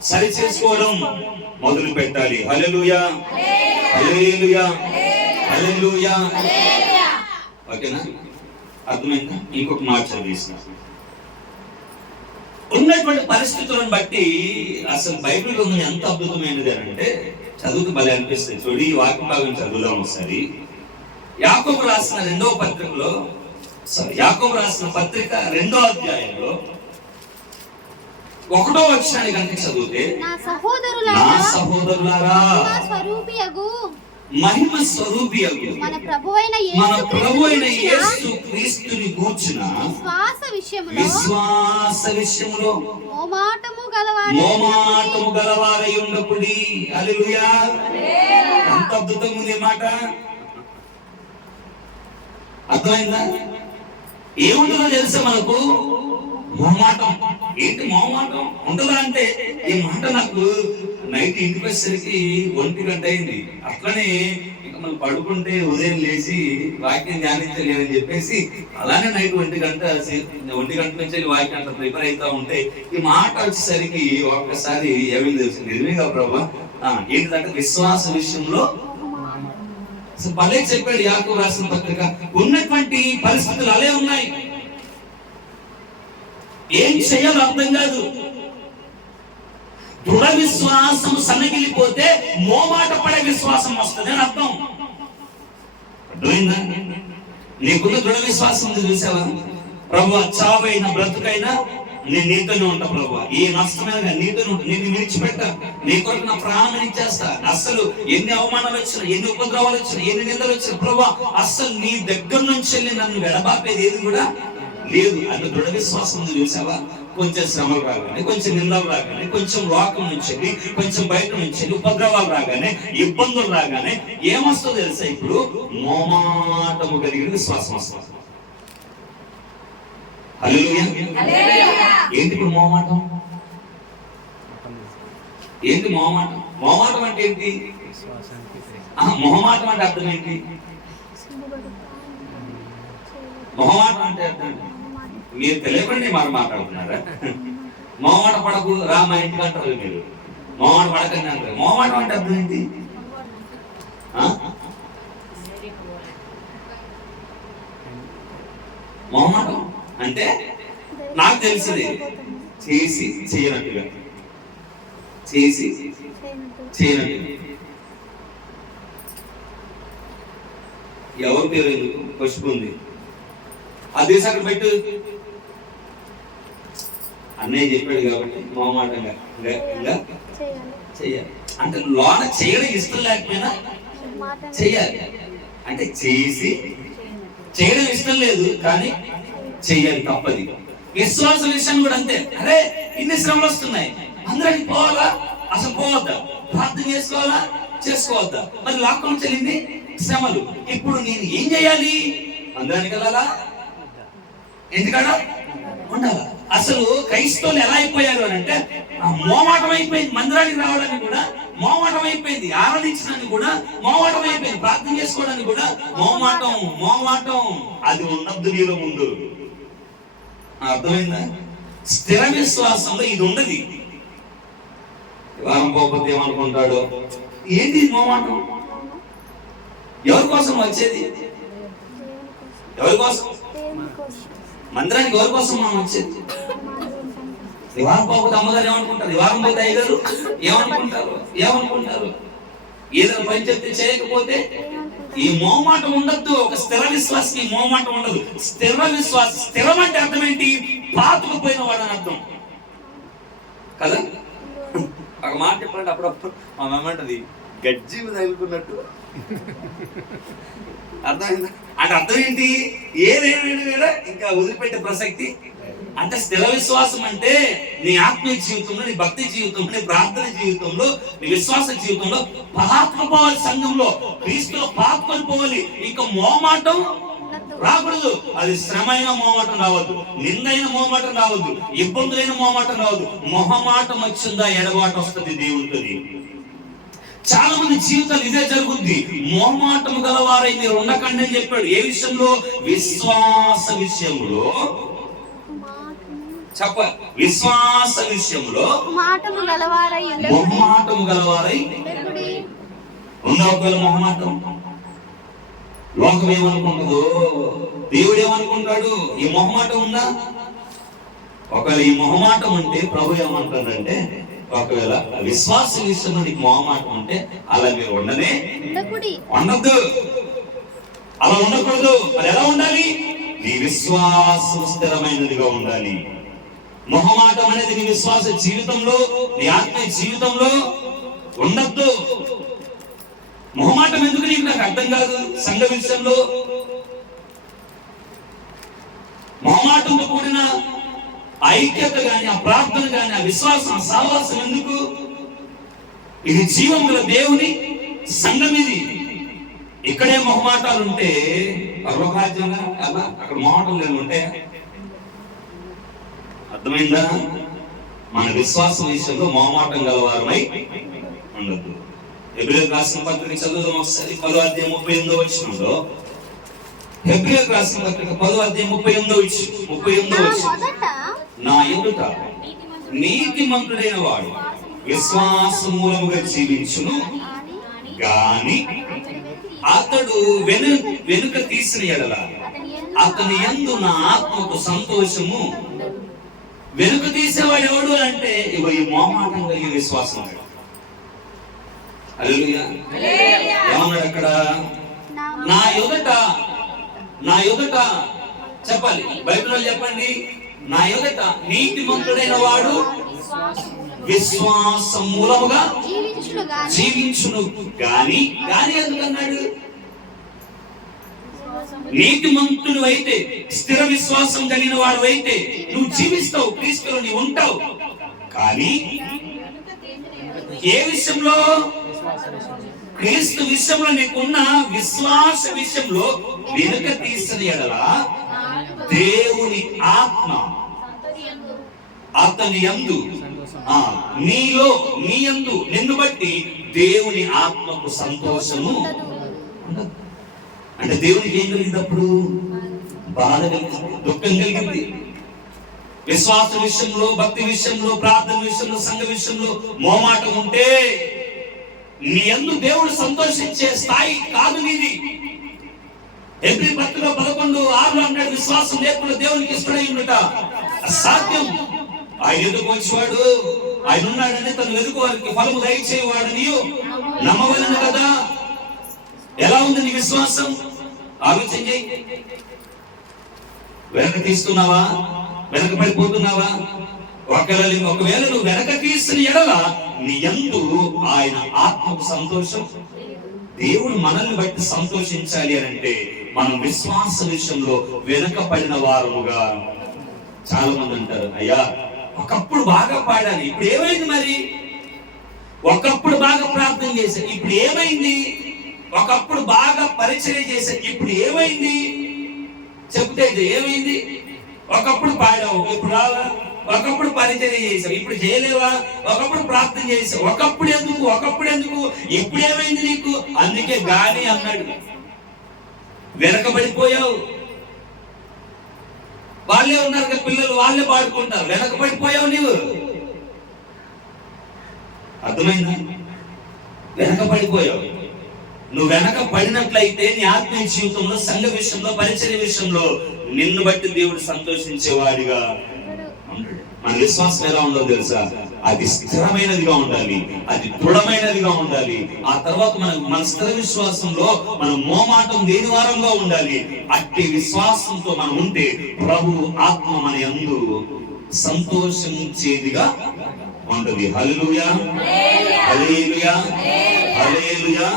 సరి చేసుకోవడం మొదలు పెట్టాలి. హల్లెలూయా, హల్లెలూయా, హల్లెలూయా. ఓకేనా? అర్థమైందా? ఇంకొక మాట చదివేసిన ఉన్నటువంటి పరిస్థితులను బట్టి అసలు బైబిల్ ఉంది ఎంత అద్భుతమైనది అంటే చదువుతూ భలే అనిపిస్తుంది. చూడు, ఈ వాక్య భాగం చదువుదాం ఒకసారి. యాకోబు రాసిన పత్రిక 2వ అధ్యాయంలో 1వ వచనాన్ని కనుక చదివితే, నా సహోదరులారా మహిమ స్వరూపియగు మన ప్రభువైన యేసు క్రీస్తుని గూర్చిన విశ్వాస విషయములో మోమాటము గలవారై ఉండకుడి. హల్లెలూయా. ఎంత అద్భుతంగా ఉంది మాట. అర్థమైందా? ఏముంటుందో తెలుసా మనకు? మొహమాటం. ఏంటి మొహమాటం ఉంటుందా అంటే, ఈ మాట నాకు నైట్ ఇంటికి వచ్చేసరికి 1 గంట అయింది. అట్లనే ఇంకా మనం పడుకుంటే ఉదయం లేచి వాక్యం ధ్యానించలేదని చెప్పేసి అలానే నైట్ 1 గంట నుంచి వాక్యం అంత ప్రిపేర్ అవుతా ఉంటే ఈ మాట వచ్చేసరికి ఒక్కసారి ఎవరికి తెలిసింది? నిజమేగా ప్రభా, ఏంటంటే విశ్వాస విషయంలో భలే చెప్పాడు యాకోబు రాసిన పత్రిక. ఉన్నటువంటి పరిస్థితులు అలే ఉన్నాయి, ఏం చేయాలో అర్థం కాదు. దృఢ విశ్వాసం సన్నగిలిపోతే మోమాట పడే విశ్వాసం వస్తుంది అని అర్థం. అర్థమైందా? నీకున్న దృఢ విశ్వాసం ఉంది చూసావా? ప్రభువా, చావైనా బ్రతుకైనా నేను నీతోనే ఉంటా ప్రభువా, ఏ నష్టమైన నీతోనే ఉంటా, నేను విడిచిపెట్ట, నీ కొరకు నా ప్రాణం ఇచ్చేస్తా. అస్సలు ఎన్ని అవమానాలు వచ్చినా, ఎన్ని ఉపద్రవాలు వచ్చినా, ఎన్ని నిందలు వచ్చినా ప్రభువా, అస్సలు నీ దగ్గర నుంచి వెళ్ళి నన్ను వెడబాపేది ఏది కూడా లేదు. అంటే దృఢ విశ్వాసం ఉంది చూసావా? కొంచెం శ్రమలు రాగానే, కొంచెం నిందలు రాగానే, కొంచెం లోకం నుంచి కొంచెం బయట నుంచి ఉపద్రవాలు రాగానే, ఇబ్బందులు రాగానే ఏమొస్తుందో తెలుసా? ఇప్పుడు మోమాటము కలిగిన విశ్వాసం వస్తుంది. హల్లెలూయా. ఏంటి ఇప్పుడు మోమాటం? ఏంటి మోమాటం? మోమాటం అంటే ఏంటి? మొహమాటం అంటే అర్థం ఏంటి? మొహమాటం అంటే అర్థం ఏంటి? మీరు తెలియకుండా మరి మాట్లాడుతున్నారా? మొహమాట పడకు రా మా ఇంటికి అంటారు మీరు. మొహమాట పడకండి అంటారు. మొహమాటం అంటే అర్థం ఏంటి? మొహమాటం అంటే నాకు తెలిసింది చేసి చేయనట్టుగా, చేసి చేయనట్టుగా. ఎవరి పేరు ఎందుకు పసుపు ఉంది, అది తీసి అక్కడ పెట్టు అన్నయ్య చెప్పాడు కాబట్టి మొహమాటంగా ఇంకా చెయ్యాలి. అంటే లోన చేయడం ఇష్టం లేకపోయినా చెయ్యాలి. అంటే చేసి చేయడం ఇష్టం లేదు కానీ చెయ్యాలి, తప్పది. విశ్వాస విషయం కూడా అంతే. అరే ఇన్ని శ్రమలు వస్తున్నాయి, అందరికి పోవాలా? అసలు పోవద్దా? ప్రార్థన చేసుకోవాలా? చేసుకోవద్దా? మరి లాక్డౌన్ చెల్లింది శ్రమలు. ఇప్పుడు నేను ఏం చేయాలి? అందరికి వెళ్ళాలా? ఎందుకడా ఉండాలా? అసలు క్రైస్తవులు ఎలా అయిపోయారు అని అంటే మోమాటం అయిపోయింది. మందిరానికి రావడానికి కూడా మోమాటం అయిపోయింది, ఆరాధించడానికి కూడా మోమాటం అయిపోయింది, ప్రార్థన చేసుకోవడానికి కూడా మోమాటం. అది ఉన్నద్దు నీలో ముందు. అర్థమైందా? స్థిర విశ్వాసంలో ఇది ఉండదు. వారం పోకపోతే ఏమనుకుంటాడు? ఏంటి మోమాటం? ఎవరి కోసం వచ్చేది? ఎవరి కోసం? మందిరానికి ఎవరి కోసం మనం వచ్చేది? వారం పోకపోతే అమ్మగారు ఏమనుకుంటారు? వారం పోతే అయ్యగారు ఏమనుకుంటారు? ఏదైనా పని చెప్తే చేయకపోతే ఈ మోమాటం ఉండద్దు. ఒక స్థిర విశ్వాసకి మోమాటం ఉండదు. స్థిర విశ్వాసం, స్థిరం అంటే అర్థం ఏంటి? పాతుకుపోయిన వాడు అని అర్థం కదా. ఒక మాట చెప్పండి, అప్పుడప్పుడు మా మమ్మంటది గజ్జి తగులుకున్నట్టు. అర్థమైందా? అంటే అర్థం ఏంటి? ఏదేమైనా ఇంకా వదిలిపెట్టే ప్రసక్తి. అంటే స్థిర విశ్వాసం అంటే నీ ఆత్మీయ జీవితంలో, నీ భక్తి జీవితంలో, నీ ప్రార్థన జీవితంలో, నీ విశ్వాస జీవితంలో పాతుకుపోవాలి. సంఘంలో క్రీస్తులో పాతుకొని పోవాలి. ఇంకా మోమాటం రాకూడదు. అది శ్రమైన మోమాటం రావద్దు, నిందైన మోమాటం రావద్దు, ఇబ్బందులైన మోమాటం రావద్దు. మొహమాటం వచ్చిందా ఎడబాటు వస్తుంది దేవుడితోని. చాలా మంది జీవితాలు ఇదే జరుగుద్ది. మోమాటము గలవారై మీరు ఉండకండి అని చెప్పాడు. ఏ విషయంలో? విశ్వాస విషయంలో. చెప్ప విశ్వాస విషయంలో మొహమాటము గలవారై ఉందా? ఒకవేళ మొహమాటం లోకం ఏమనుకుంటుందో, దేవుడు ఏమనుకుంటాడు? ఈ మొహమాటం ఉందా? ఒకవేళ ఈ మొహమాటం ఉంటే ప్రభు ఏమంటాడంటే, ఒకవేళ విశ్వాస విషయంలో నీకు మొహమాటం ఉంటే అలా మీరు ఉండద్దు, అలా ఉండకూడదు. మరి ఎలా ఉండాలి? నీ విశ్వాసం స్థిరమైనదిగా ఉండాలి. మొహమాటం అనేది నీ విశ్వాస జీవితంలో, నీ ఆత్మీయ జీవితంలో ఉండద్దు. మొహమాటం ఎందుకు నీకు నాకు అర్థం కాదు. సంఘ విషయంలో మొహమాటంతో కూడిన ఐక్యత గాని, ఆ ప్రార్థన గాని, ఆ విశ్వాసం, ఆ సహవాసం ఎందుకు? ఇది జీవం గల దేవుని సంఘం. ఇది ఇక్కడే మొహమాటాలు ఉంటే పర్వకాజ్యంగా అలా అక్కడ మొహమాటం లేని ఉంటే అర్థమైందా? మన విశ్వాసం విషయంలో మొహమాటం గలవారమై ఉండదు. హెబ్రీయులకు రాసిన పత్రిక చదువుదాం ఒకసారి. 10వ అధ్యాయం 38వ వచనంలో, హెబ్రీయులకు రాసిన పత్రిక 10వ అధ్యాయం 38వ వచనం, నా ఎదుట నీతిమంతుడైన వాడు విశ్వాస మూలముగా జీవించును గాని అతడు వెనుక తీసిన ఎడల అతని యందు నా ఆత్మకు సంతోషము. వెనుక తీసేవాడు ఎవడు అంటే ఇగో ఈ మోమాటం కలిగిన విశ్వాసం. హల్లెలూయా. ఏమన్నాడు అక్కడ? నా ఎదుట చెప్పాలి. బైబిల్లో చెప్పండి. నా ఎదుట నీతిమంతుడైన వాడు విశ్వాసం మూలముగా జీవించును గాని ఎందుకన్నాడు? నీతిమంతుడు అయితే, స్థిర విశ్వాసం కలిగిన వాడు అయితే నువ్వు జీవిస్తావు, క్రీస్తులో నీవు ఉంటావు. కానీ ఏ విషయంలో? క్రీస్తు విషయంలో నీకున్న విశ్వాస విషయంలో వెనుక తీసిన ఎడల దేవుని ఆత్మ అతని యందు, నీలో, నీ యందు, నిన్ను బట్టి దేవుని ఆత్మకు సంతోషము ఉండదు. అంటే దేవునికి ఏం కలిగింది అప్పుడు? బాధ కలిగింది, దుఃఖం కలిగింది. విశ్వాస విషయంలో, భక్తి విషయంలో, ప్రార్థన విషయంలో, సంఘ విషయంలో మోమాటం ఉంటే నీ యందు దేవుడు సంతోషించే స్థాయి కాదు నీది. ఎబ్రీ 10:11 అన్నాడు, విశ్వాసం లేకుండా దేవునికి ఇష్టడై ఉండుట అసాధ్యం. ఆయన ఎందుకు వచ్చేవాడు? ఆయన ఉన్నాడని తను వెతుకు వారికి ఫలము దయచేవాడు నీవు నమ్మవలను కదా. ఎలా ఉంది నీ విశ్వాసం? ఆలోచన చేయి. వెనక తీస్తున్నావా? వెనక పడిపోతున్నావా? ఒకవేళ నువ్వు వెనక తీసిన ఎడల నీ యందు ఆయన ఆత్మకు సంతోషం. దేవుడు మనల్ని బట్టి సంతోషించాలి అని అంటే మనం విశ్వాస విషయంలో వెనక పడిన వారముగా. చాలా మంది అంటారు, అయ్యా ఒకప్పుడు బాగా పాడాలి, ఇప్పుడు ఏమైంది? మరి ఒకప్పుడు బాగా ప్రార్థన చేశా, ఇప్పుడు ఏమైంది? ఒకప్పుడు బాగా పరిచయం చేశా, ఇప్పుడు ఏమైంది? చెప్తే ఏమైంది? ఒకప్పుడు పాడావు, ఇప్పుడు రావా? ఒకప్పుడు పరిచయం చేసావు, ఇప్పుడు చేయలేవా? ఒకప్పుడు ప్రార్థన చేసావు, ఒకప్పుడు ఎందుకు ఇప్పుడు ఏమైంది నీకు? అందుకే గాని అన్నాడు, వెనకబడిపోయావు. వాళ్ళే ఉన్నారు కదా పిల్లలు, వాళ్ళే పాడుకుంటారు, వెనకబడిపోయావు నీవు. అర్థమైందా? వెనకబడిపోయావు. నువ్వు వెనక పడినట్లయితే నీ ఆత్మీయ జీవితంలో, సంఘ విషయంలో, పరిచర్య విషయంలో నిన్ను బట్టి దేవుడు సంతోషించేవాడిగా ఉంటాడు. మన విశ్వాసం ఎలా ఉందో తెలుసా? అది స్థిరమైనదిగా ఉండాలి, అది దృఢమైనదిగా ఉండాలి. ఆ తర్వాత మన స్థిర విశ్వాసంలో మనం మోమాటం లేని వారంగా ఉండాలి. అట్టి విశ్వాసంతో మనం ఉంటే ప్రభు ఆత్మ మన యందు సంతోషించేదిగా ఉంటది. హల్లెలూయా, హల్లెలూయా, హల్లెలూయా.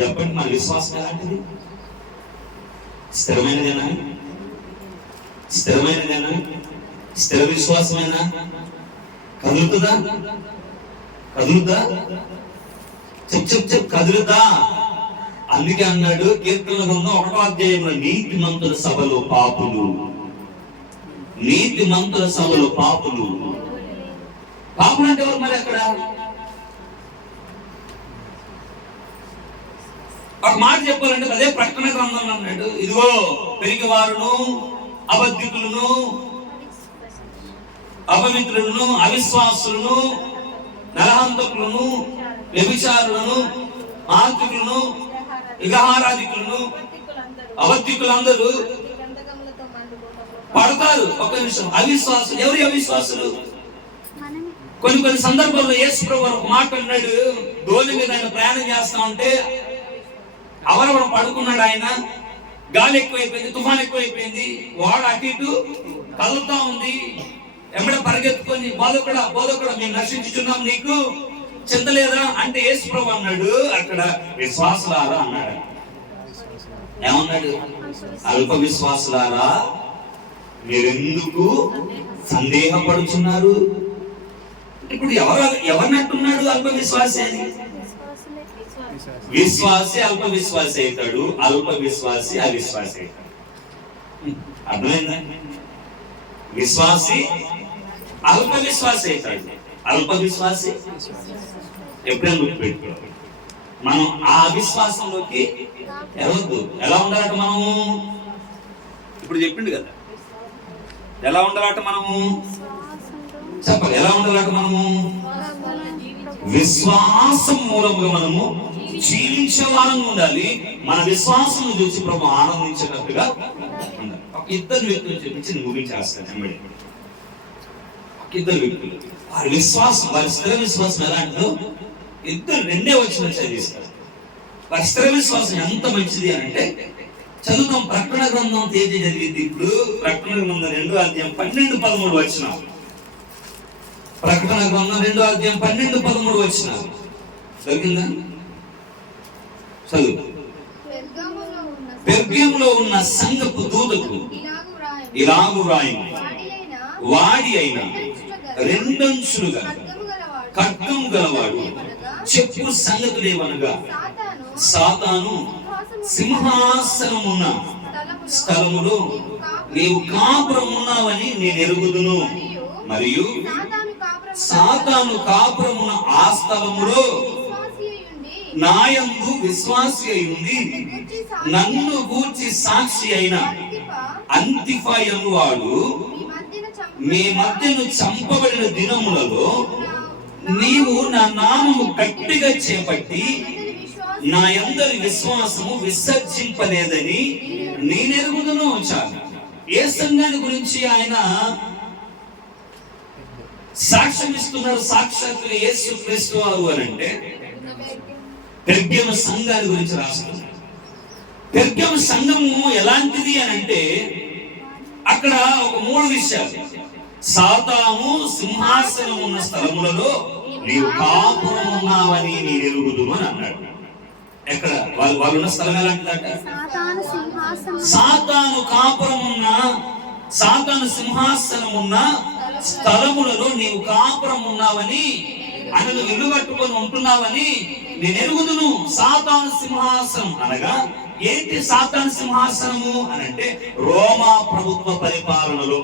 చెప్పండి, మన విశ్వాసం ఎలాంటిది? స్థిరమైనదేనా? స్థిరమైనదేనా? స్థిర విశ్వాసమేనా? కదులుతుందా? చెప్ కదులుతా. అందుకే అన్నాడు కీర్తన గ్రంథం 1వ అధ్యాయంలో, నీతిమంతుల సభలో పాపులు. నీతిమంతుల సభలో పాపులు. పాపులు అంటే ఎవరు మరి? అక్కడ ఒక మాట చెప్పాలంటే అదే ప్రకటన గ్రంథంలో అన్నాడు, ఇదిగో పెరిగివారును, అబద్ధికులను, అపవిత్రులను, అవిశ్వాసులను, నరహంతకులను, వ్యభిచారులను, మాంత్రికులను, విగ్రహారాధికులను, అబద్ధికులందరూ పడతారు. ఒక నిమిషం. అవిశ్వాసులు ఎవరి? అవిశ్వాసులు. కొన్ని సందర్భాల్లో యేసు ప్రభువు ఒక మాట అన్నాడు, డోలి మీద ఆయన ప్రయాణం చేస్తా ఉంటే అవరవరం పడుకున్నాడు ఆయన. గాలి ఎక్కువైపోయింది, తుఫాన్ ఎక్కువైపోయింది, వాడు అటు ఇటు కదులుతా ఉంది. ఎమ్మడ పరిగెత్తుకొని, బోధకుడా మేము నశించుచున్నాం, నీకు చింత లేదా అంటే యేసు ప్రభువు అన్నాడు అక్కడ, విశ్వాసులారా అన్నాడు. ఏమన్నాడు? అల్ప విశ్వాసులారా మీరెందుకు సందేహపడుచున్నారు? ఇప్పుడు ఎవరినట్టున్నాడు అల్ప విశ్వాసి అని? విశ్వాసి అల్ప విశ్వాసి అవుతాడు, అల్ప విశ్వాసి అవిశ్వాసి అవుతాడు. అర్థమైందా? విశ్వాసి అల్ప విశ్వాసి అవుతాడు, అల్ప విశ్వాసి ఎప్పుడైనా గుర్తుపెట్టుకో. మనం ఆ విశ్వాసంలోకి వెళ్ళొద్దు. ఎలా ఉండాలట మనము? ఇప్పుడు చెప్పిండు కదా, ఎలా ఉండాలట మనము? చెప్పాలి. ఎలా ఉండాలట మనము? విశ్వాసం మూలముగా మనము జీవించే వారంగా ఉండాలి. మన విశ్వాసం చూసి ప్రభు ఆనందించేటట్టుగా ఉండాలి. ఒక ఇద్దరు వ్యక్తులు చూపించి ముగించేస్తాను. ఇద్దరు వ్యక్తులు, వారి విశ్వాసం, వారి స్థిర విశ్వాసం ఎలాంటిదో ఇద్దరు రెండే వచ్చిన చదివిస్తారు. వారి స్థిర విశ్వాసం ఎంత మంచిది అని అంటే, చదువుతాం. ప్రకటన గ్రంథం తేదీ జరిగింది. ఇప్పుడు ప్రకటన గ్రంథం 2వ అధ్యాయం 12-13 వచ్చిన. ప్రకటన గ్రంథం 2వ అధ్యాయం 12-13 వచ్చిన. చదివిందా? చదువు. పెర్గములో ఉన్న పెర్గములో ఉన్న సంఘపు దూతకు ఇలాగు వ్రాయుము, వాడి అయిన రెండంచులుగా ఖడ్గము గలవాడు చెప్పు సంగతులేవనగా, సాతాను సింహాసనమున్న స్థలములో నీవు కాపురం ఉన్నావని నేను ఎరుగుదును, మరియు సాతాను కాపురమున ఆ స్థలములో నాయందు విశ్వాసి అయింది నన్ను గూర్చి సాక్షి అయిన అంతిఫా వాడు మీ మధ్యను చంపబడిన దినములలో నీవు నా నామము గట్టిగా చేపట్టి నా యందరి విశ్వాసము విసర్జింపలేదని నేనెరుగుదును. చాలు. ఏ సంఘాన్ని గురించి ఆయన సాక్ష్యం ఇస్తున్నారు? సాక్షాత్తుగా యేసు క్రీస్తు వారు అని అంటే పెర్గము సంఘాన్ని గురించి రాస్తున్నారు. పెర్గము సంఘము ఎలాంటిది అని అంటే అక్కడ ఒక 3 విషయాలు. సాతాను సింహాసనం ఉన్న స్థలములలో నీవు కాపురం ఉన్నావని నేను ఎరుగుదును అని అన్నాడు. ఎక్కడ వాళ్ళు ఉన్న స్థలం ఎలాంటిదట? సాతాను కాపురం ఉన్న, సాతాను సింహాసనం ఉన్న స్థలములలో నీవు కాపురం ఉన్నావని, అనగా ఇల్లు కట్టుకొని ఉంటున్నావని నేను ఎరుగుదును. సాతాను సింహాసనం అనగా ఏంటి? సాతాను సింహాసనము అని అంటే రోమా ప్రభుత్వ పరిపాలనలో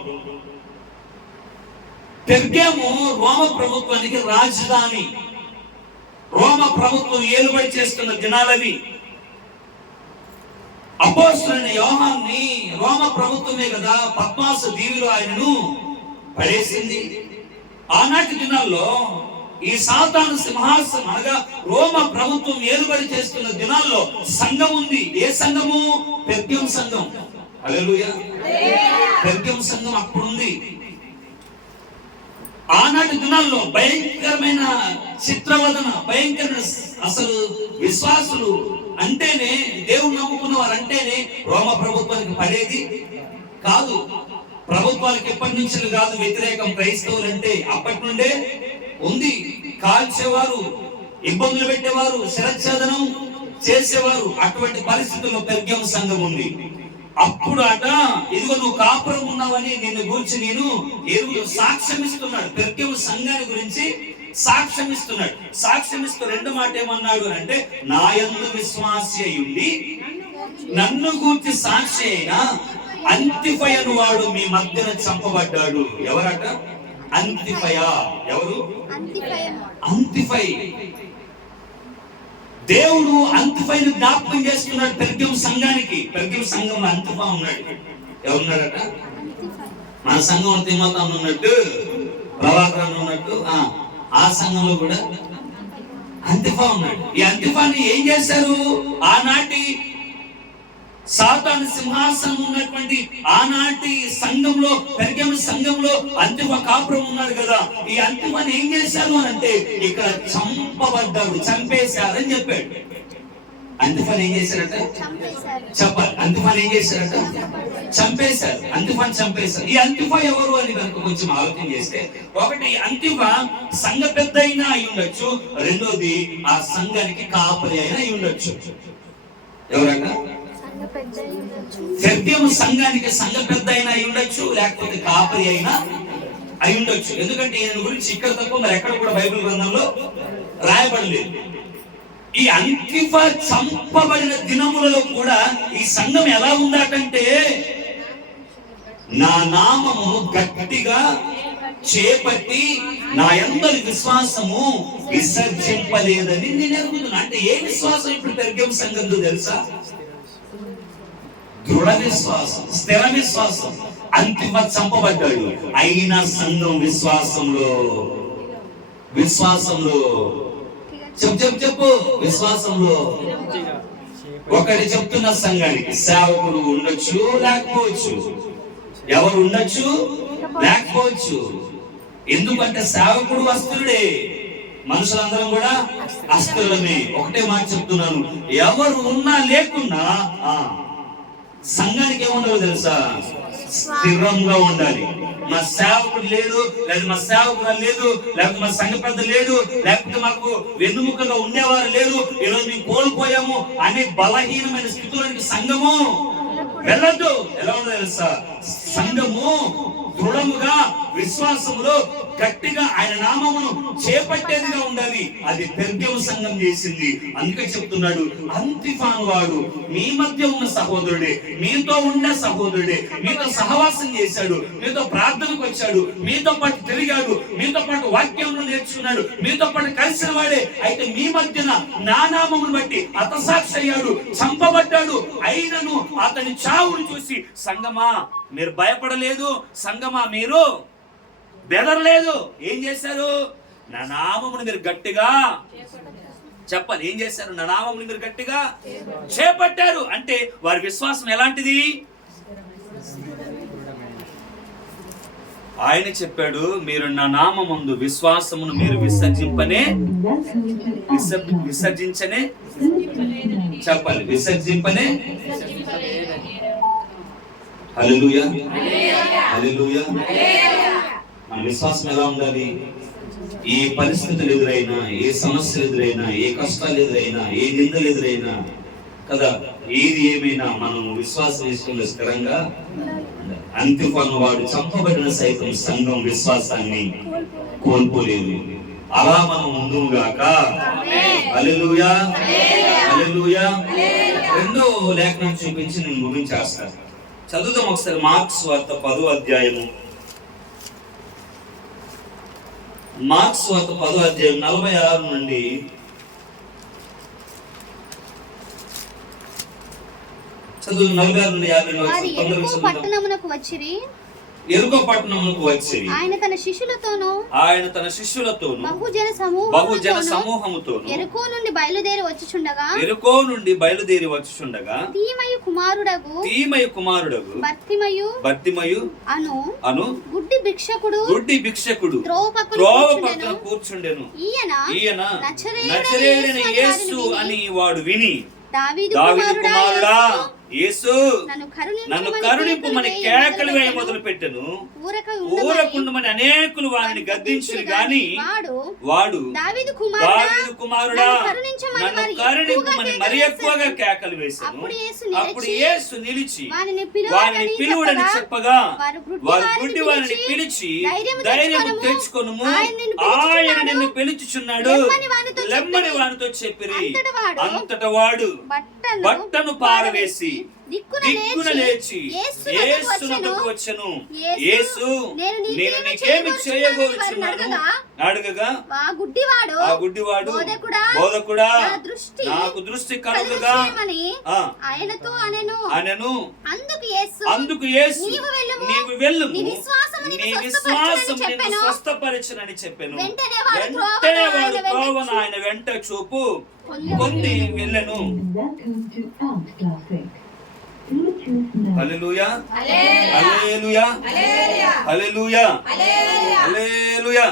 పెర్గము రోమ ప్రభుత్వానికి రాజధాని. రోమ ప్రభుత్వం ఏలుబడి చేస్తున్న దినాలవి. అపోస్తలుడైన యోహాన్ని రోమ ప్రభుత్వమే కదా పద్మాసు దీవిలో ఆయనను పడేసింది. ఆనాటి దినాల్లో ఈ సాతాను సింహాసనం అనగా రోమ ప్రభుత్వం ఏలుబడి చేస్తున్న దినాల్లో సంఘం ఉంది. ఏ సంఘము? పెర్గము సంఘం. హల్లెలూయా. పెర్గము సంఘం అప్పుడుంది. ఆనాటి దినాల్లో భయంకరమైన చిత్రవదన, భయంకరమైన, అసలు విశ్వాసులు అంటేనే, దేవుడు నమ్ముకున్న వారు అంటేనే రోమ ప్రభుత్వానికి పడేది కాదు. ప్రభుత్వాలకు ఎప్పటి నుంచి కాదు వ్యతిరేకం. క్రైస్తవులు అంటే అప్పటి నుండే ఉంది. కాల్చేవారు, ఇబ్బందులు పెట్టేవారు, శిరచ్ఛేదనం చేసేవారు. అటువంటి పరిస్థితుల్లో పెర్గము సంఘం ఉంది. అప్పుడు అట ఇదిగో నువ్వు కాపురం ఉన్నావని నిన్ను గురించి నేను సాక్ష్యం ఇస్తున్నాడు. పెర్గము సంఘాన్ని గురించి సాక్ష్యం ఇస్తున్నాడు. సాక్ష్యం ఇస్తూ 2 మాట ఏమన్నాడు అంటే, నా యందు విశ్వాసి అయ్యుండి నన్ను గూర్చి సాక్షి అయిన అంతిఫయ అను వాడు మీ మధ్యన చంపబడ్డాడు. ఎవరట? అంతిఫయ. ఎవరు? అంతిఫై. దేవుడు అంతిఫైను జ్ఞాపకం చేస్తున్నాడు పెర్గము సంఘానికి. పెర్గము సంఘంలో అంతిఫా ఉన్నాడు. ఎవరున్నాడట? మన సంఘం తిమోతిలో ఉన్నట్టు, ప్రవాహంలో ఉన్నట్టు ఆ సంఘంలో కూడా అంతిఫా ఉన్నాడు. ఈ అంతిఫాని ఏం చేశారు? ఆనాటి సాతాను సింహాసనం ఉన్నటువంటి ఆనాటి సంఘంలో, పెర్గము సంఘంలో అంతిఫా కాపురం ఉన్నాడు కదా. ఈ అంతిఫాని ఏం చేశారు అని అంటే ఇక్కడ చంపబడ్డాడు, చంపేశారని చెప్పాడు. అంతిఫాని ఏం చేశారట? చెప్పాలి. అంతిఫాని ఏం చేశారట? చంపేశారు. అంతిఫాని చంపేశారు. ఈ అంతిఫా ఎవరు అని కనుక కొంచెం ఆలోచన చేస్తే, ఒకటి అంతిఫా సంఘ పెద్ద అయినా అయి ఉండొచ్చు, రెండోది ఆ సంఘానికి కాపరి అయినా అయి ఉండొచ్చు. ఎవరట? పెర్గము సంఘానికి సంఘ పెద్ద అయినా అయి ఉండొచ్చు, లేకపోతే కాపరి అయినా అయి ఉండొచ్చు. ఎందుకంటే ఈయన గురించి ఇక్కడ తప్ప మరి ఎక్కడ కూడా బైబిల్ గ్రంథంలో రాయబడలేదు. ఈ అంతిఫా చంపబడిన దినములలో కూడా ఈ సంఘం ఎలా ఉందాటంటే, నా నామము గట్టిగా చేపట్టి నా యందరి విశ్వాసము విసర్జింపలేదని నేను ఎరుగుతున్నా. అంటే ఏ విశ్వాసం ఇప్పుడు పెర్గము సంఘంలో తెలుసా? దృఢ విశ్వాసం, స్థిర విశ్వాసం. అంతిఫా చంపబడ్డాడు, అయినా సంఘం విశ్వాసంలో చెప్పు విశ్వాసంలో. ఒకటి చెప్తున్న సంఘానికి సేవకుడు ఉండొచ్చు, లేకపోవచ్చు. ఎవరు ఉండొచ్చు, లేకపోవచ్చు. ఎందుకంటే సేవకుడు అస్థిరుడే, మనుషులందరం కూడా అస్థిరులమే. ఒకటే మాట చెప్తున్నాను, ఎవరు ఉన్నా లేకున్నా సంఘానికి ఏముండాలో తెలుసా? స్థిరంగా ఉండాలి. మా సేవకుడు లేడు, లేదా మా సేవకుడు లేదు, లేకపోతే మా సంఘ పెద్ద లేడు, లేకపోతే మాకు వెన్నుముకగా ఉండేవారు లేరు, ఈరోజు మేము కోల్పోయాము అనే బలహీనమైన స్థితిలోనికి సంఘము వెళ్ళద్దు. ఎలా ఉందో తెలుసా? సంఘము దృఢముగా విశ్వాసములో గట్టిగా ఆయన నామమును చేపట్టేదిగా ఉండాలి. అది పెర్గము సంఘం చేసింది. అందుకే చెప్తున్నాడు, అంతిఫాను వాడు మీ మధ్య ఉన్న సహోదరుడే, మీతో ఉండే సహోదరుడే, మీతో సహవాసం చేశాడు, మీతో ప్రార్థనకు వచ్చాడు, మీతో పాటు తిరిగాడు, మీతో పాటు వాక్యంలో నేర్చుకున్నాడు, మీతో పాటు కలిసిన వాడే. అయితే మీ మధ్యన నా నామమును బట్టి హతసాక్షి అయ్యాడు, చంపబడ్డాడు. అయినను అతని చావును చూసి సంఘమా మీరు భయపడలేదు, సంఘమా మీరు బెదరలేదు. ఏం చేశారు? నా నామమును మీరు గట్టిగా చెప్పాలి. ఏం చేశారు? నా నామమును మీరు గట్టిగా చేపట్టారు. అంటే వారి విశ్వాసం ఎలాంటిది? ఆయన చెప్పాడు, మీరు నా నామమందు విశ్వాసమును మీరు విసర్జించనే చెప్పాలి. విసర్జింపనే. హల్లెలూయా, హల్లెలూయా. మన విశ్వాసం ఎలా ఉండాలి? ఏ పరిస్థితులు ఎదురైనా, ఏ సమస్యలు ఎదురైనా, ఏ కష్టాలు ఎదురైనా, ఏ నిందలు ఎదురైనా కదా, ఏది ఏమైనా మనం విశ్వాసం విషయంలో స్థిరంగా. అంతిఫాను వాడు చంపబడిన సైతం సంఘం విశ్వాసాన్ని కోల్పోలేదు. అలా మనం ముందుగాక. హల్లెలూయా, హల్లెలూయా. రెండో లేఖనం చూపించి నేను ముగించేస్తాను. చదువుదాం ఒకసారి. మార్క్స్ వార్త 10వ అధ్యాయము. మార్క్స్ వార్త 10వ అధ్యాయం 46 నుండి చదువు. 46 నుండి 50 పట్టణమునకు వచ్చిరి. ఎరుకో పట్టణమునకు వచ్చి ఆయన తన శిష్యులతోనూ బహుజన సమూహముతోను ఎరుకో నుండి బయలుదేరి వచ్చుచుండగా తీమయి కుమారుడగు బర్తిమయు అను గుడ్డి భిక్షకుడు త్రోవ పక్కన కూర్చుండెను. ఈయన నజరేయుడైన యేసు అని వాడు విని, దావీదు కుమారుడా యేసు నన్ను కరుణింపుమని కేకలు వేయ మొదలు పెట్టెను. ఊరకుండమని అనేకులు వారిని గద్దించురు గాని వాడు, దావీదు కుమారుడా నన్ను కరుణింపుమని మరి ఎక్కువగా కేకలు వేసెను. అప్పుడు యేసు నిలిచి వారిని పిలువుడని చెప్పగా వారు గుడ్డి వారిని పిలిచి, ధైర్యము తెచ్చుకొనుము, ఆయన నిన్ను పిలుచుచున్నాడు, లెమ్మని వానితో చెప్పిరి. అంతట వాడు బట్టను పారవేసి దిక్కున లేచి యేసునకు వచ్చెను. యేసు నేను నీకేమి చేయగోరుచున్నాను అడగగా ఆ గుడ్డివాడు బోధకుడా నాకు దృష్టి కలుగుగా అనెను. అందుకు యేసు నీవు వెళ్ళుము, నీ విశ్వాసం నిన్ను స్వస్థపరచునని చెప్పెను. వెంటనే వాడు త్రోవను ఆయన వెంట చూపు పొంది వెళ్ళెను. హల్లెలూయా, హల్లెలూయా, హల్లెలూయా, హల్లెలూయా.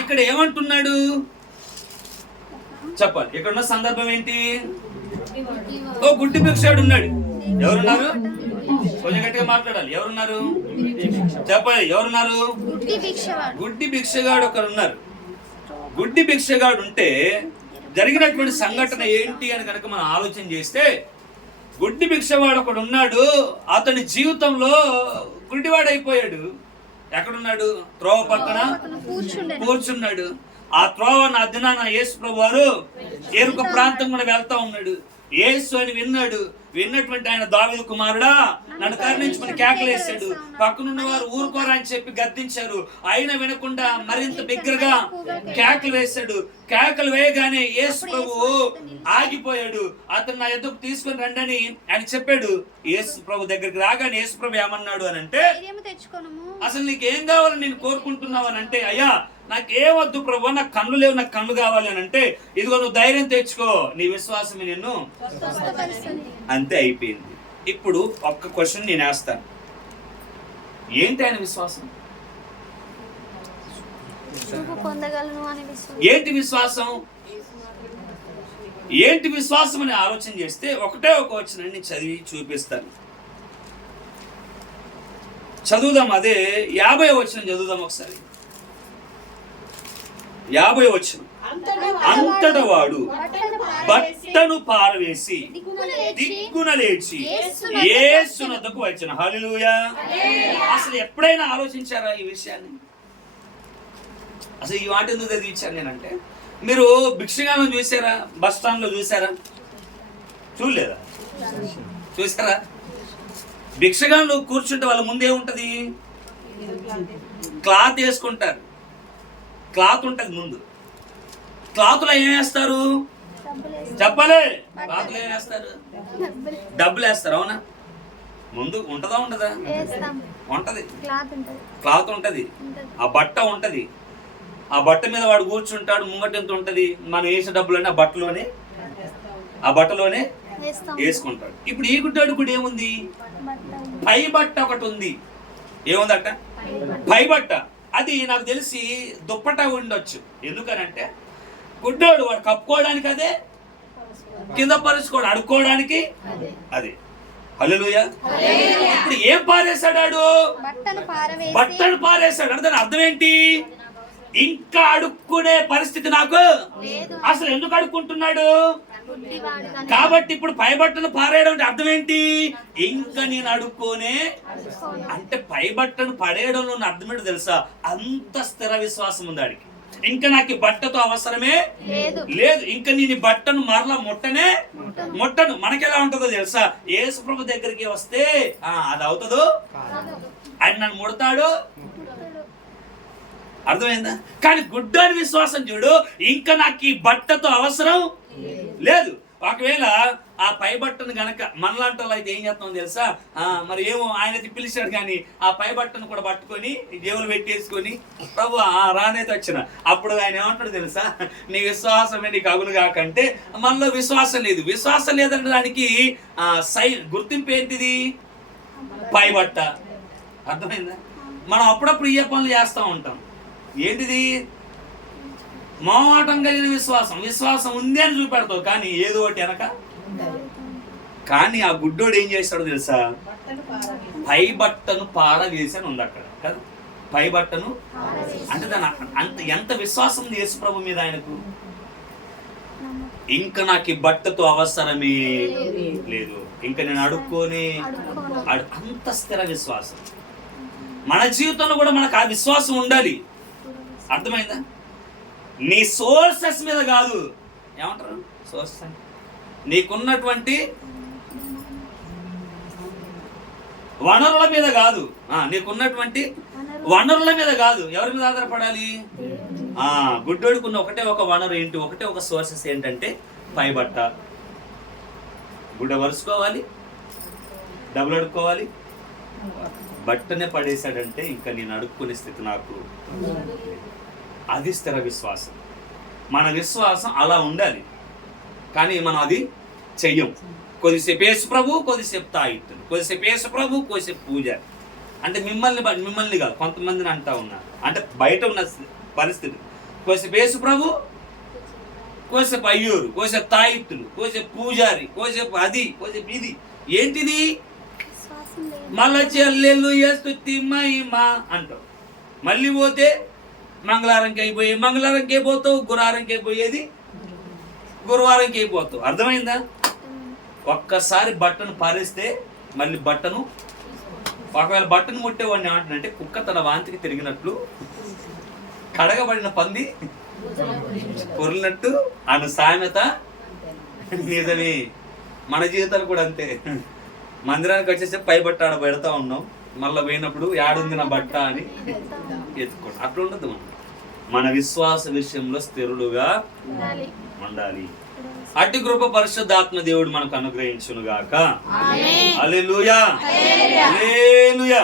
ఇక్కడ ఏమంటున్నాడు చెప్పాలి. ఇక్కడ ఉన్న సందర్భం ఏంటి? ఓ గుడ్డి భిక్షాడు ఉన్నాడు. ఎవరున్నారు? కొంచెం గట్టిగా మాట్లాడాలి. ఎవరున్నారు చెప్పాలి. ఎవరున్నారు? గుడ్డి భిక్షగాడు ఒకరు ఉన్నారు. గుడ్డి భిక్షగాడు ఉంటే జరిగినటువంటి సంఘటన ఏంటి అని కనుక మనం ఆలోచన చేస్తే, గుడ్డి భిక్షవాడు ఒకడు ఉన్నాడు. అతని జీవితంలో గుడ్డివాడైపోయాడు. ఎక్కడున్నాడు? త్రోవ పక్కన కూర్చున్నాడు. ఆ త్రోవ నా దినాన యేసు ప్రభు వారు ఎరుక ప్రాంతం కూడా వెళ్తా ఉన్నాడు. యేసు అని విన్నటువంటి ఆయన, దావీదు కుమారుడా నన్ను కరుణించుకుని కేకలేసాడు. పక్కనున్న వారు ఊరుకోరా అని చెప్పి గద్దించారు. అయినా వినకుండా మరింత బిగ్గరగా కేకలు వేశాడు. కేకలు వేయగానే యేసు ప్రభు ఆగిపోయాడు. అతను నా ఎద్దుకు తీసుకుని రండి అని ఆయన చెప్పాడు. యేసు ప్రభు దగ్గరికి రాగానే యేసు ప్రభు ఏమన్నాడు అని అంటే, అసలు నీకేం కావాలని నేను కోరుకుంటున్నావు అని అంటే, అయ్యా నాకేమొద్దు ప్రభు, నాకు కళ్ళు లేవు, నాకు కళ్ళు కావాలి అని అంటే, ఇదిగో నువ్వు ధైర్యం తెచ్చుకో, నీ విశ్వాసం నిన్ను అంతే అయిపోయింది. ఇప్పుడు ఒక్క క్వశ్చన్ నేను వేస్తాను. ఏంటి ఆయన విశ్వాసం? ఏంటి విశ్వాసం? ఏంటి విశ్వాసం అని ఆలోచన చేస్తే ఒకటే ఒక వచనం నేను చదివి చూపిస్తాను. చదువుదాం. అదే 50వ వచనం చదువుదాం ఒకసారి. 50వ వచనం. అంతట వాడు బట్టను పారవేసి దిగ్గున లేచి యేసునొద్దకు వచ్చిన. హల్లెలూయా. అసలు ఎప్పుడైనా ఆలోచించారా ఈ విషయాన్ని? అసలు ఈ మాట ఎందుకు చదివించాను నేనంటే, మీరు భిక్షగానం చూసారా? బస్ స్టాండ్ లో చూసారా? చూడలేదా? చూసారా? భిక్షగాళ్ళు కూర్చుంటే వాళ్ళ ముందే ఉంటది, క్లాత్ వేసుకుంటారు. క్లాత్ ఉంటది ముందు. క్లాత్లో ఏం వేస్తారు చెప్పలే? క్లాత్లో ఏం వేస్తారు? డబ్బులు వేస్తారు. అవునా? ముందు ఉంటదా ఉండదా? ఉంటది. క్లాత్ ఉంటది, ఆ బట్ట ఉంటది. ఆ బట్ట మీద వాడు కూర్చుంటాడు. ముంగట ఎంత ఉంటది? మనం వేసే డబ్బులన్నీ ఆ బట్టలోనే వేసుకుంటాడు. ఇప్పుడు ఈ గుడ్డాడు కూడా ఏముంది? పై బట్ట ఒకటి ఉంది. ఏముందట? పై బట్ట. అది నాకు తెలిసి దుప్పట ఉండొచ్చు. ఎందుకనంటే గుడ్డోడు వాడు కప్పుకోవడానికి అదే, కింద పరుచుకోవడం అడుక్కోవడానికి అదే. హల్లెలూయా. ఇప్పుడు ఏం పారేశాడు? బట్టను పారేశాడు. అంటే దాని అర్థం ఏంటి? ఇంకా అడుక్కునే పరిస్థితి నాకు అసలు. ఎందుకు అడుక్కుంటున్నాడు? కాబట్టి ఇప్పుడు పై బట్టను పారేయడం అంటే అర్థం ఏంటి? ఇంకా నేను అడుక్కోనే. అంటే పై బట్టను పడేయడంలో అర్థం ఏంటో తెలుసా? అంత స్థిర విశ్వాసం ఉంది ఆడికి. ఇంకా నాకు ఈ బట్టతో అవసరమే లేదు. ఇంకా నేను బట్టను మరలా ముట్టను. మనకెలా ఉంటుందో తెలుసా? యేసు ప్రభు దగ్గరికి వస్తే అది అవుతుందో? ఆయన నన్ను ముడతాడు. అర్థమైందా? కానీ గుడ్డని విశ్వాసం చూడు, ఇంకా నాకు ఈ బట్టతో అవసరం లేదు. ఒకవేళ ఆ పై బట్టను గనక మనలాంటి వాళ్ళు అయితే ఏం చేస్తామో తెలుసా? మరి ఏమో ఆయన పిలిచాడు కానీ ఆ పై బట్టను కూడా పట్టుకొని జేబులు పెట్టేసుకొని ప్రభు రానైతే వచ్చిన. అప్పుడు ఆయన ఏమంటాడు తెలుసా? నీ విశ్వాసమే నీకు అగులు కాకంటే మనలో విశ్వాసం లేదు. విశ్వాసం లేదన్న దానికి గుర్తింపు ఏంటిది? పై బట్ట. అర్థమైందా? మనం అప్పుడప్పుడు ఏ పనులు చేస్తూ ఉంటాం. ఏంటిది? మోమాటం కలిగిన విశ్వాసం ఉంది అని చూపెడతావు, కానీ ఏదో ఒకటి వెనక. కానీ ఆ గుడ్డోడు ఏం చేస్తాడో తెలుసా? పై బట్టను పారవేసి అని ఉంది అక్కడ కదా. పై బట్టను అంటే దాని ఎంత విశ్వాసం ఉంది యేసు ప్రభు మీద ఆయనకు. ఇంకా నాకు ఈ బట్టతో అవసరమే లేదు, ఇంకా నేను అడుక్కోనే. అంత స్థిర విశ్వాసం. మన జీవితంలో కూడా మనకు ఆ విశ్వాసం ఉండాలి. అర్థమైందా? నీ సోర్సెస్ మీద కాదు. ఏమంటారు సోర్సెస్? నీకున్నటువంటి వనరుల మీద కాదు. నీకున్నటువంటి వనరుల మీద కాదు. ఎవరి మీద ఆధారపడాలి? గుడ్డోడుకున్న ఒకటే ఒక వనరు ఏంటి? ఒకటే ఒక సోర్సెస్ ఏంటంటే పై బట్ట. గుడ్డ వరుసుకోవాలి, డబ్బులు అడుక్కోవాలి. బట్టనే పడేశాడంటే ఇంకా నేను అడుక్కునే స్థితి నాకు. అది స్థిర విశ్వాసం. మన విశ్వాసం అలా ఉండాలి, కానీ మనం అది చెయ్యం. కొద్దిసేపు యేసు ప్రభు, కొద్దిసేపు తాయిత్తులు, కొద్దిసేపు యేసు ప్రభు, కొద్దిసేపు పూజ. అంటే మిమ్మల్ని కాదు, కొంతమందిని అంటా ఉన్నారు. అంటే బయట ఉన్న పరిస్థితి. కొద్దిసేపు యేసు ప్రభు, కొద్దిసేపు అయ్యూరు, కొద్దిసేపు తాయిత్తులు, కొద్దిసేపు పూజారి, కొద్దిసేపు అది, కొద్దిసేపు ఇది. ఏంటిది? మళ్ళీ హల్లెలూయా స్తుతి మహిమ అంటావు. మళ్ళీ పోతే మంగళవారంకి అయిపోయి మంగళవారంకి అయిపోతావు, గురువారంకి అయిపోయేది గురువారంకి అయిపోతావు. అర్థమైందా? ఒక్కసారి బట్టను పారేస్తే మళ్ళీ బట్టను, ఒకవేళ బట్టను ముట్టేవాడిని ఏమంటానంటే కుక్క తన వాంతికి తిరిగినట్లు, కడగబడిన పంది పొరినట్టు అను సామెత నిజమే. మన జీవితాలు కూడా అంతే. మందిరానికి వచ్చేసి పై బట్ట ఆడ పెడతా ఉన్నాం, మళ్ళీ పోయినప్పుడు యాడుంది నా బట్ట అని ఎత్తుకోండి. అట్లా ఉండదు. మన విశ్వాస విషయంలో స్థిరులుగా ఉండాలి. అట్టి కృప పరిశుద్ధాత్మ దేవుడు మనకు అనుగ్రహించును గాక. హల్లెలూయా. హల్లెలూయా.